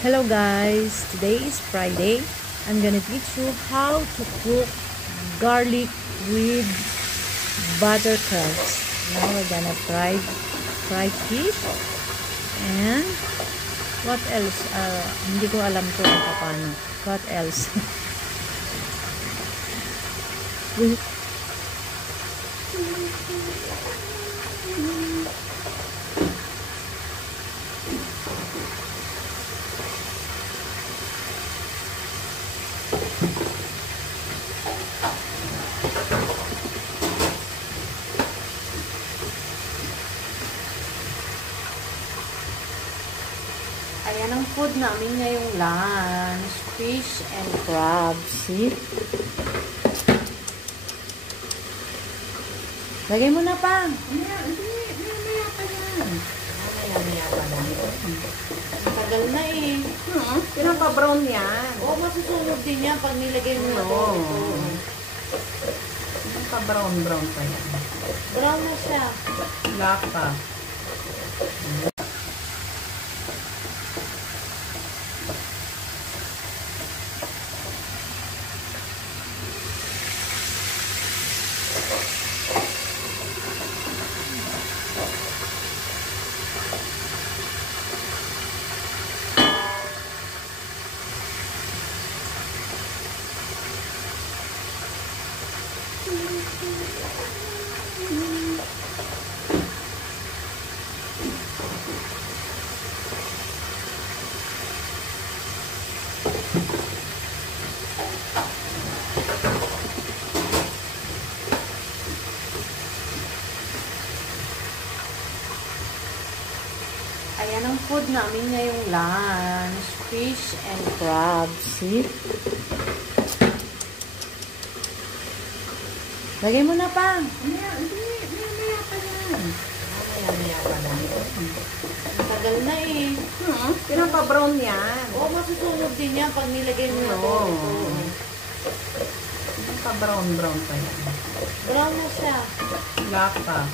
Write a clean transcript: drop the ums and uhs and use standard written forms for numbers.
Hello guys, today is Friday. I'm gonna teach you how to cook garlic with butter crabs. Now we're gonna fry fish and what else? Hindi ko alam kung paano. What else? Ayan ang food namin ngayong lunch. Fish and crabs. See? Lagay mo na pa. Maya pa yan. Maya pa lang. Tagal na eh. Pinapa-brown yan. Oo, masusunod din yan pag nilagay mo na ito. Pinapa-brown pa yan. Brown na siya. Black pa. Ayan ang food namin ngayong lunch. Fish and crabs. See? Lagay mo na pa. Maya pa yan. Maya pa lang. Tagal na eh. Pinapa-brown yan. Oo, masusunod din yan pag nilagay mo na ito. Pinapa-brown pa yan. Brown na siya. Black pa.